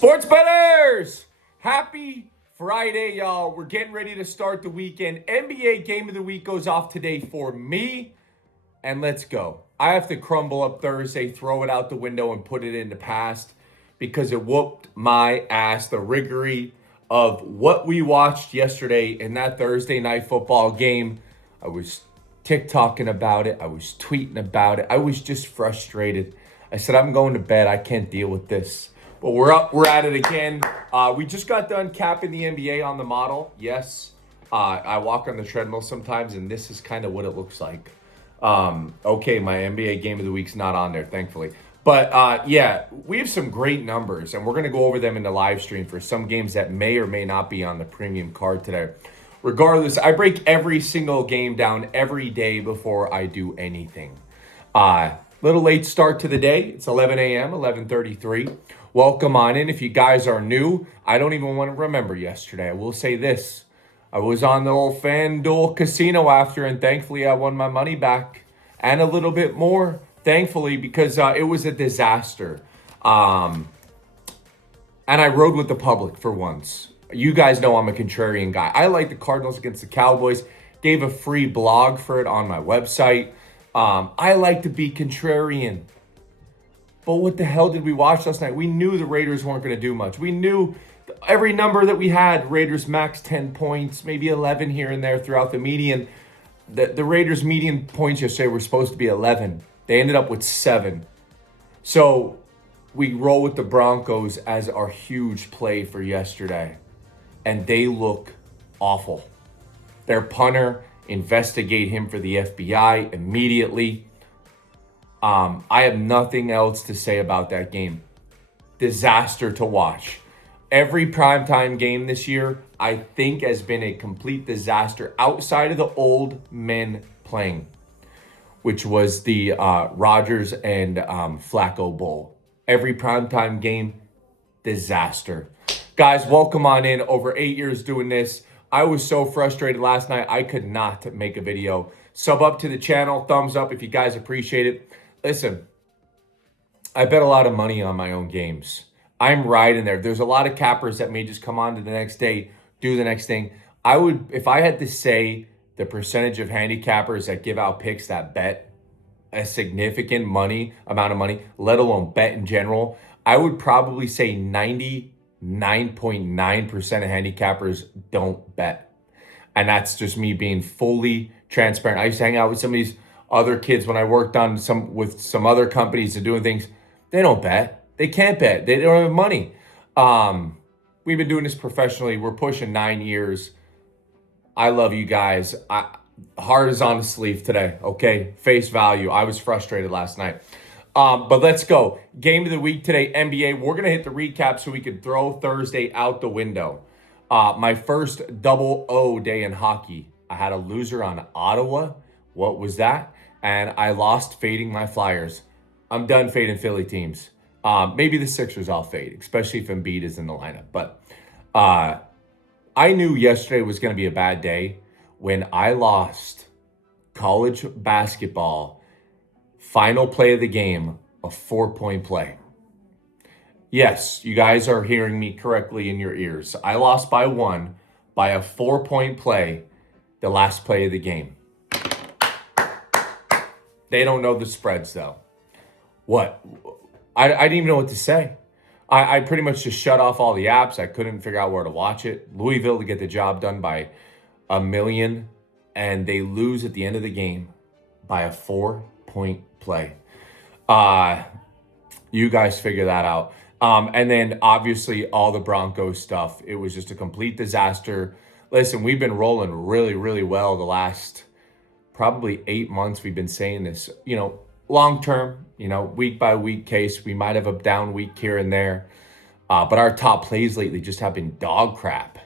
Sports bettors! Happy Friday, y'all. We're getting ready to start the weekend. NBA Game of the Week goes off today for me, and let's go. I have to crumble up Thursday, throw it out the window, and put it in the past because it whooped my ass. The rigory of what we watched yesterday in that Thursday night football game. I was TikToking about it. I was tweeting about it. I was just frustrated. I said, I'm going to bed. I can't deal with this. But we're up. We're at it again. We just got done capping the NBA on the model. Yes, I walk on the treadmill sometimes, and this is kind of what it looks like. Okay, my NBA Game of the Week's not on there, thankfully. But, yeah, we have some great numbers, and we're going to go over them in the live stream for some games that may or may not be on the premium card today. Regardless, I break every single game down every day before I do anything. Little late start to the day. It's 11 a.m., 11:33. Welcome on in. If you guys are new, I don't even want to remember yesterday. I will say this. I was on the old FanDuel casino after, and thankfully I won my money back and a little bit more, thankfully, because it was a disaster. And I rode with the public for once. You guys know I'm a contrarian guy. I like the Cardinals against the Cowboys. Gave a free blog for it on my website. I like to be contrarian. But what the hell did we watch last night? We knew the Raiders weren't going to do much. We knew every number that we had, Raiders max 10 points, maybe 11 here and there throughout the median. The Raiders median points yesterday were supposed to be 11. They ended up with 7. So we roll with the Broncos as our huge play for yesterday. And they look awful. Their punter, investigate him for the FBI immediately. I have nothing else to say about that game. Disaster to watch. Every primetime game this year, I think, has been a complete disaster outside of the old men playing, which was the Rodgers and Flacco Bowl. Every primetime game, disaster. Guys, welcome on in. Over 8 years doing this. I was so frustrated last night, I could not make a video. Sub up to the channel, thumbs up if you guys appreciate it. Listen, I bet a lot of money on my own games. I'm riding there. There's a lot of cappers that may just come on to the next day, do the next thing. I would, if I had to say the percentage of handicappers that give out picks that bet a significant amount of money, let alone bet in general, I would probably say 99.9% of handicappers don't bet. And that's just me being fully transparent. I used to hang out with some of these other kids when I worked on with some other companies and doing things. They don't bet. They can't bet. They don't have money. We've been doing this professionally. We're pushing 9 years. I love you guys. Heart is on the sleeve today, okay? Face value. I was frustrated last night. But let's go. Game of the week today, NBA. We're going to hit the recap so we can throw Thursday out the window. My first double O day in hockey. I had a loser on Ottawa. What was that? And I lost fading my Flyers. I'm done fading Philly teams. Maybe the Sixers I'll fade, especially if Embiid is in the lineup. But I knew yesterday was going to be a bad day when I lost college basketball. Final play of the game, a 4-point play. Yes, you guys are hearing me correctly in your ears. I lost by 1 by a 4-point play, the last play of the game. They don't know the spreads, though. What? I didn't even know what to say. I pretty much just shut off all the apps. I couldn't figure out where to watch it. Louisville to get the job done by $1 million, and they lose at the end of the game by a 4-point play. You guys figure that out. And then, obviously, all the Broncos stuff. It was just a complete disaster. Listen, we've been rolling really, really well the last probably 8 months. We've been saying this, long term, week by week case. We might have a down week here and there. But our top plays lately just have been dog crap.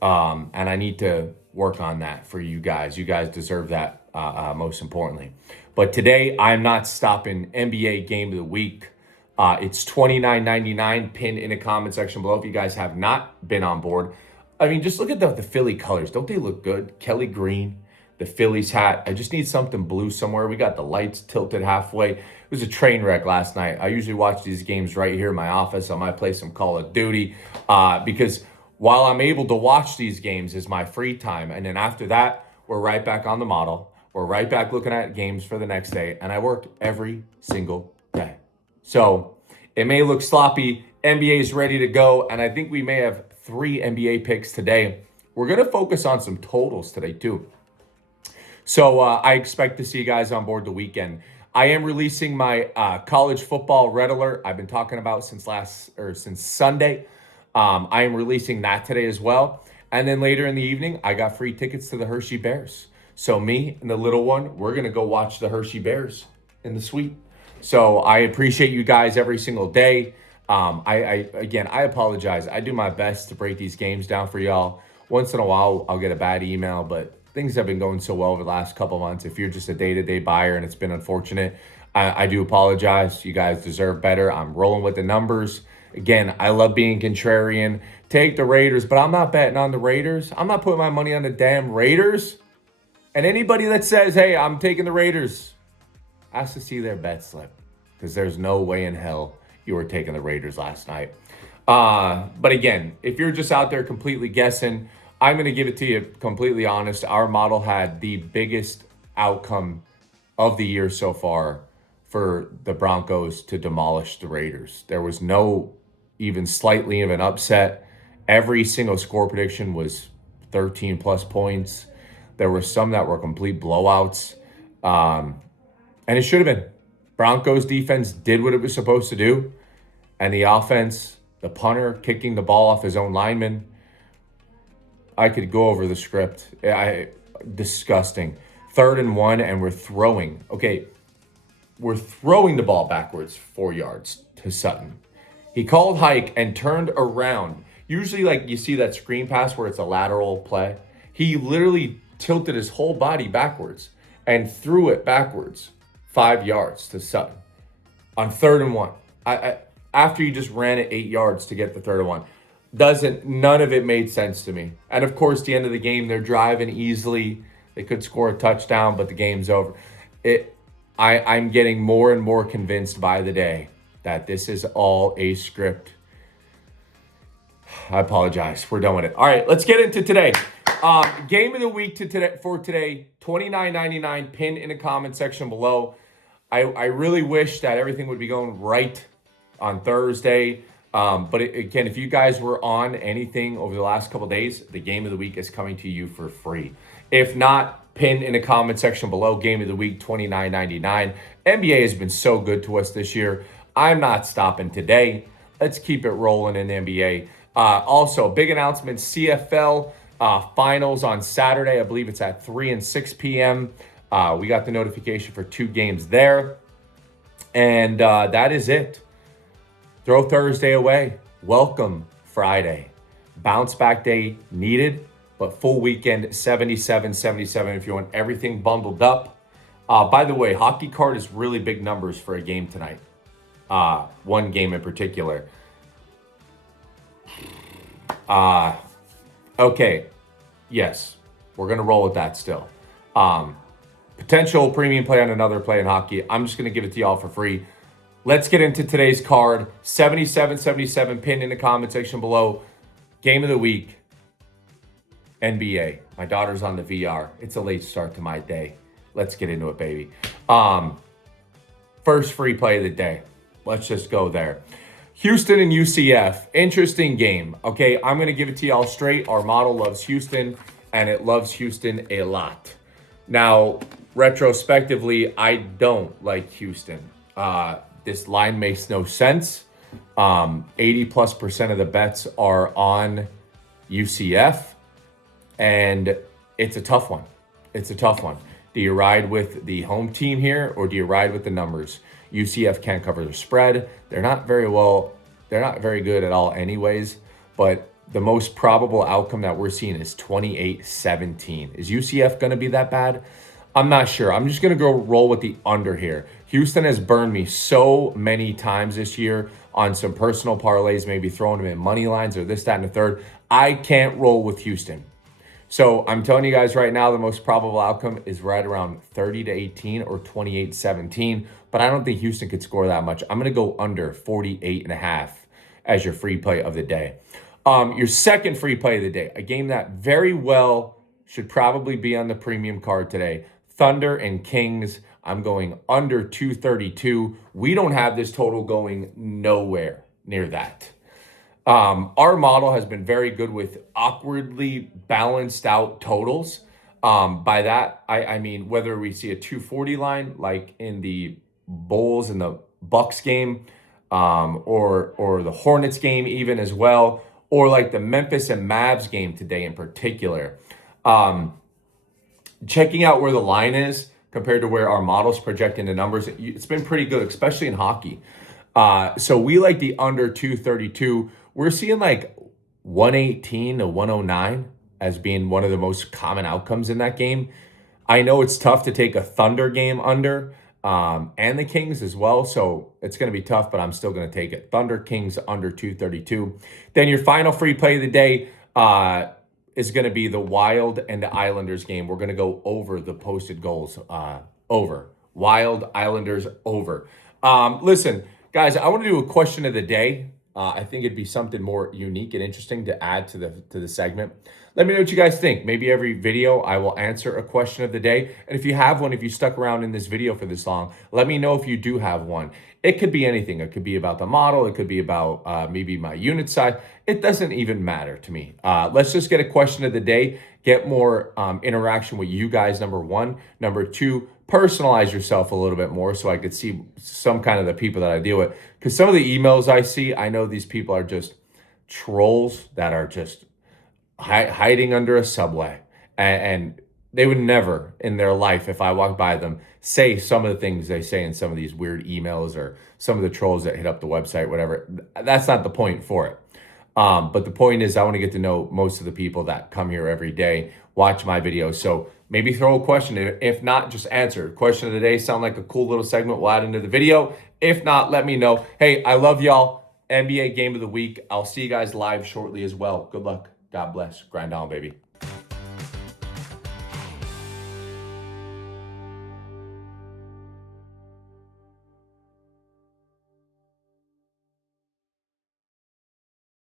And I need to work on that for you guys. You guys deserve that, most importantly. But today, I'm not stopping NBA Game of the Week. It's $29.99. Pin in the comment section below if you guys have not been on board. I mean, just look at the Philly colors. Don't they look good? Kelly green, the Phillies hat. I just need something blue somewhere. We got the lights tilted halfway. It was a train wreck last night. I usually watch these games right here in my office. I might play some Call of Duty because while I'm able to watch these games is my free time. And then after that, we're right back on the model. We're right back looking at games for the next day. And I work every single day. So it may look sloppy. NBA is ready to go. And I think we may have 3 NBA picks today. We're going to focus on some totals today too. So I expect to see you guys on board the weekend. I am releasing my college football red alert I've been talking about since Sunday. I am releasing that today as well. And then later in the evening, I got free tickets to the Hershey Bears. So me and the little one, we're going to go watch the Hershey Bears in the suite. So I appreciate you guys every single day. I apologize. I do my best to break these games down for y'all. Once in a while, I'll get a bad email, but things have been going so well over the last couple months. If you're just a day-to-day buyer and it's been unfortunate, I do apologize. You guys deserve better. I'm rolling with the numbers. Again, I love being contrarian. Take the Raiders, but I'm not betting on the Raiders. I'm not putting my money on the damn Raiders. And anybody that says, hey, I'm taking the Raiders, has to see their bet slip, because there's no way in hell you were taking the Raiders last night. But again, if you're just out there completely guessing, I'm going to give it to you completely honest. Our model had the biggest outcome of the year so far for the Broncos to demolish the Raiders. There was no even slightly of an upset. Every single score prediction was 13 plus points. There were some that were complete blowouts. And it should have been. Broncos defense did what it was supposed to do. And the offense, the punter kicking the ball off his own lineman. I could go over the script. Disgusting. 3rd and 1, and we're throwing. Okay, we're throwing the ball backwards 4 yards to Sutton. He called hike and turned around. Usually, like, you see that screen pass where it's a lateral play. He literally tilted his whole body backwards and threw it backwards 5 yards to Sutton on 3rd and 1. After you just ran it 8 yards to get the 3rd and 1. None of it made sense to me. And of course, the end of the game, they're driving easily. They could score a touchdown, but the game's over. I'm getting more and more convinced by the day that this is all a script. I apologize. We're done with it. All right, let's get into today. Game of the week for today, $29.99. Pin in the comment section below. I really wish that everything would be going right on Thursday. But again, if you guys were on anything over the last couple of days, the game of the week is coming to you for free. If not, pin in the comment section below. Game of the week, $29.99. NBA has been so good to us this year. I'm not stopping today. Let's keep it rolling in the NBA. Also, big announcement, CFL finals on Saturday. I believe it's at 3 and 6 p.m. We got the notification for 2 games there. And that is it. Throw Thursday away. Welcome Friday. Bounce back day needed, but full weekend 77-77 if you want everything bundled up. By the way, hockey card is really big numbers for a game tonight. One game in particular. Okay. Yes, we're going to roll with that still. Potential premium play on another play in hockey. I'm just going to give it to y'all for free. Let's get into today's card. 77-77, pinned in the comment section below. Game of the week, NBA. My daughter's on the VR. It's a late start to my day. Let's get into it, baby. First free play of the day. Let's just go there. Houston and UCF. Interesting game. Okay, I'm going to give it to y'all straight. Our model loves Houston, and it loves Houston a lot. Now, retrospectively, I don't like Houston. This line makes no sense. 80+% of the bets are on UCF, and it's a tough one. It's a tough one. Do you ride with the home team here, or do you ride with the numbers? UCF can't cover the spread. They're not very good at all anyways, but the most probable outcome that we're seeing is 28-17. Is UCF going to be that bad? I'm not sure. I'm just going to go roll with the under here. Houston has burned me so many times this year on some personal parlays, maybe throwing them in money lines or this, that, and the third. I can't roll with Houston. So I'm telling you guys right now, the most probable outcome is right around 30-18 or 28-17. But I don't think Houston could score that much. I'm going to go under 48.5 as your free play of the day. Your second free play of the day, a game that very well should probably be on the premium card today. Thunder and Kings. I'm going under 232. We don't have this total going nowhere near that. Our model has been very good with awkwardly balanced out totals. By that, I mean whether we see a 240 line like in the Bulls and the Bucks game, or the Hornets game even as well, or like the Memphis and Mavs game today in particular. Checking out where the line is compared to where our model's projecting the numbers, it's been pretty good, especially in hockey. So we like the under 232. We're seeing like 118 to 109 as being one of the most common outcomes in that game. I know it's tough to take a Thunder game under, and the Kings as well. So it's going to be tough, but I'm still going to take it. Thunder, Kings under 232. Then your final free play of the day is going to be the Wild and the Islanders game. We're going to go over the posted goals. Over. Wild, Islanders, over. Listen, guys, I want to do a question of the day. I think it'd be something more unique and interesting to add to the segment. Let me know what you guys think. Maybe every video I will answer a question of the day. And if you have one, if you stuck around in this video for this long, let me know if you do have one. It could be anything. It could be about the model. It could be about maybe my unit size. It doesn't even matter to me. Let's just get a question of the day. Get more interaction with you guys, number one. Number two, personalize yourself a little bit more so I could see some kind of the people that I deal with. Because some of the emails I see, I know these people are just trolls that are just hiding under a subway. And they would never in their life, if I walk by them, say some of the things they say in some of these weird emails or some of the trolls that hit up the website, whatever. That's not the point for it. But the point is I want to get to know most of the people that come here every day, watch my videos. So maybe throw a question. If not, just answer. Question of the day sound like a cool little segment we'll add into the video. If not, let me know. Hey, I love y'all. NBA game of the week. I'll see you guys live shortly as well. Good luck. God bless. Grind on, baby.